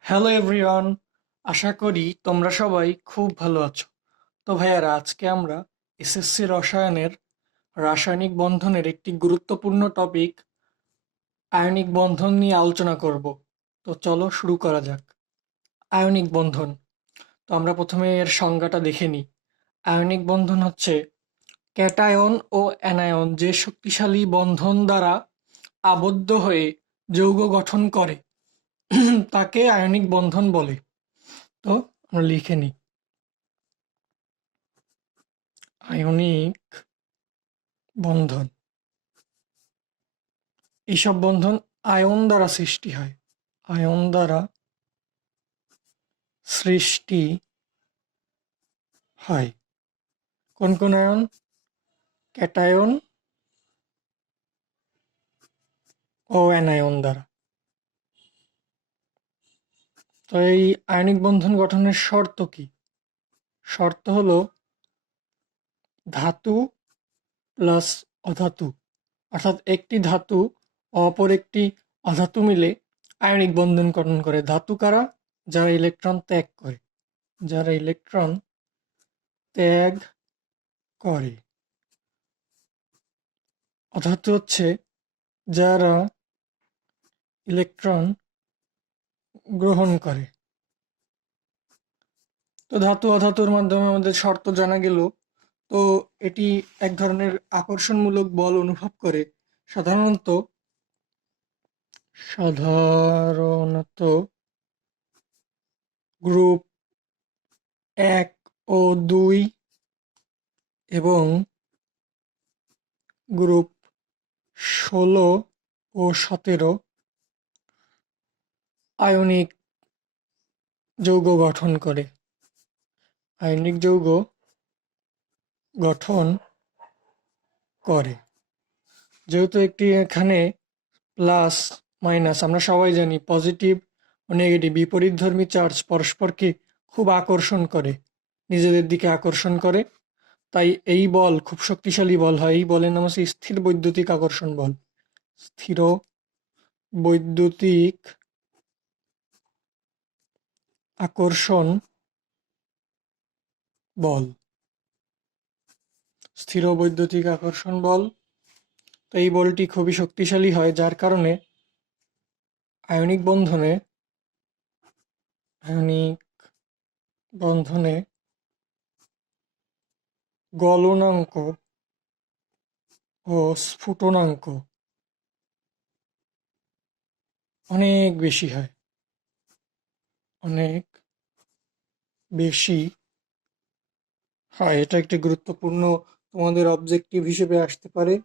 Hello everyone আশা করি তোমরা সবাই খুব ভালো আছো। তো ভাইয়ারা, আজকে আমরা এসএসসি রসায়নের রাসায়নিক বন্ধনের একটি গুরুত্বপূর্ণ টপিক আয়নিক বন্ধন নিয়ে আলোচনা করব। তো চলো শুরু করা যাক। আয়নিক বন্ধন। তো আমরা প্রথমে এর সংজ্ঞাটা দেখে নিই। আয়নিক বন্ধন হচ্ছে ক্যাটায়ন ও অ্যানায়ন, যে শক্তিশালী বন্ধন দ্বারা আবদ্ধ হয়ে যৌগ গঠন করে। তাকে আয়নিক বন্ধন বলে। তো আমরা লিখে নিই। আয়নিক বন্ধন। এইসব বন্ধন আয়ন দ্বারা সৃষ্টি হয়। আয়ন দ্বারা সৃষ্টি হয়। কোন কোন আয়ন? ক্যাটায়ন ও অ্যানায়ন দ্বারা। তো এই আয়নিক বন্ধন গঠনের শর্ত কি? শর্ত হলো ধাতু প্লাস অধাতু। অর্থাৎ একটি ধাতু অপর একটি অধাতু মিলে আয়নিক বন্ধন গঠন করে। ধাতু কারা? যারা ইলেকট্রন ত্যাগ করে। যারা ইলেকট্রন ত্যাগ করে। অধাতু হচ্ছে যারা ইলেকট্রন গ্রহণ করে তো ধাতু অধাতুর মাধ্যমে আমাদের শর্ত জানা গেল, তো এটি এক ধরনের আকর্ষণমূলক বল অনুভব করে। সাধারণত সাধারণত গ্রুপ এক ও দুই এবং গ্রুপ ষোলো ও সতেরো আয়নিক যৌগ গঠন করে। আয়নিক যৌগ গঠন করে। যেহেতু একটি এখানে প্লাস, মাইনাস, আমরা সবাই জানি পজিটিভ ও নেগেটিভ বিপরীতধর্মী চার্জ পরস্পরকে খুব আকর্ষণ করে, নিজেদের দিকে আকর্ষণ করে। তাই এই বল খুব শক্তিশালী বল হয়। এই বলের নাম হচ্ছে স্থির বৈদ্যুতিক আকর্ষণ বল। স্থির বৈদ্যুতিক আকর্ষণ বল। স্থির বৈদ্যুতিক আকর্ষণ বল। তো এই বলটি খুবই শক্তিশালী হয়, যার কারণে আয়নিক বন্ধনে আয়নিক বন্ধনে গলনাঙ্ক ও স্ফুটনাঙ্ক অনেক বেশি হয়। অনেক বেশি। হয়, এটা একটি গুরুত্বপূর্ণ তোমাদের অবজেক্টিভ হিসেবে আসতে পারে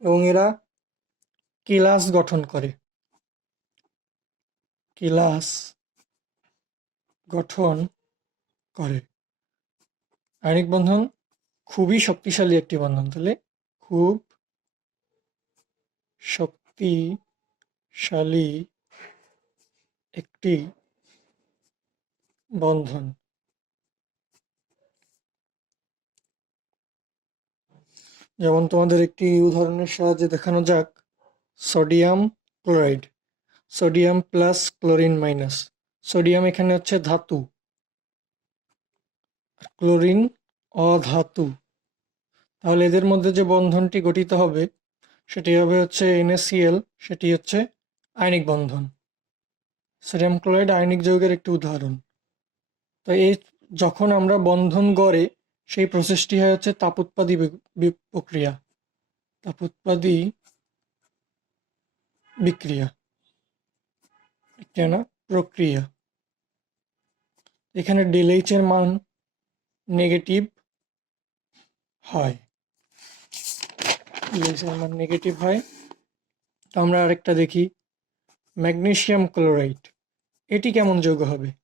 এবং এরা কেলাস গঠন করে। কেলাস গঠন করে। আয়নিক বন্ধন, খুবই শক্তিশালী একটি বন্ধন, তাহলে খুব শক্তিশালী একটি বন্ধন। যেমন তোমাদের একটি উদাহরণের সাহায্যে দেখানো যাক, sodium chloride. Sodium plus chlorine minus. Sodium এখানে হচ্ছে ধাতু। ক্লোরিন অধাতু। তাহলে এদের মধ্যে যে বন্ধনটি গঠিত হবে, সেটি হবে হচ্ছে এনএসিএল সেটি হচ্ছে আয়নিক বন্ধন। সোডিয়াম ক্লোরাইড আয়নিক যৌগের একটি উদাহরণ। তো এই যখন আমরা বন্ধন গড়ে, সেই প্রসেসটি হয় হচ্ছে তাপোৎপাদী প্রক্রিয়া। তাপোৎপাদী বিক্রিয়া। না প্রক্রিয়া। এখানে ডেলএইচ এর মান নেগেটিভ হয়। ডেলএইচ এর মান নেগেটিভ হয়। তো আমরা আরেকটা দেখি। Magnesium chloride. এটি কেমন যৌগ হবে?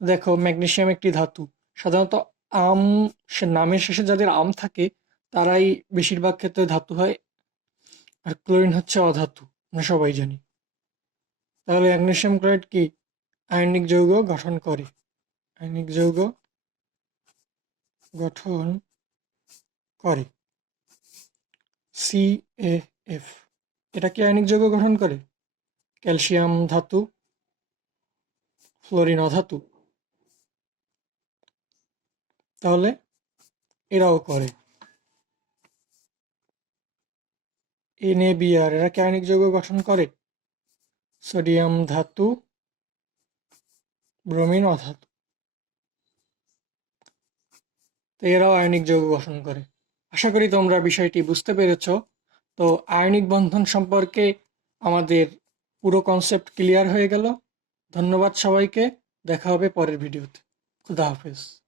দেখো ম্যাগনেসিয়াম একটি ধাতু। সাধারণত আম নামের শেষে যাদের আম থাকে, তারাই বেশিরভাগ ক্ষেত্রে ধাতু হয়, আর ক্লোরিন হচ্ছে অধাতু, আমরা সবাই জানি। তাহলে ম্যাগনেসিয়াম ক্লোরাইড কি? আয়নিক যৌগ গঠন করে। আয়নিক যৌগ গঠন করে। সি এফ এটা কি আয়নিক যৌগ গঠন করে? ক্যালসিয়াম ধাতু, ফ্লোরিন অধাতু। তাহলে এরাও করে। এনএবিআর এরা কি যৌগ গঠন করে। সোডিয়াম ধাতু, ব্রোমিন অধাতু। তো এরাও আয়নিক যৌগ গঠন করে। আশা করি তোমরা বিষয়টি বুঝতে পেরেছ। তো আয়নিক বন্ধন সম্পর্কে আমাদের পুরো কনসেপ্ট ক্লিয়ার হয়ে গেল। ধন্যবাদ সবাইকে। দেখা হবে পরের ভিডিওতে খুদা হাফেজ।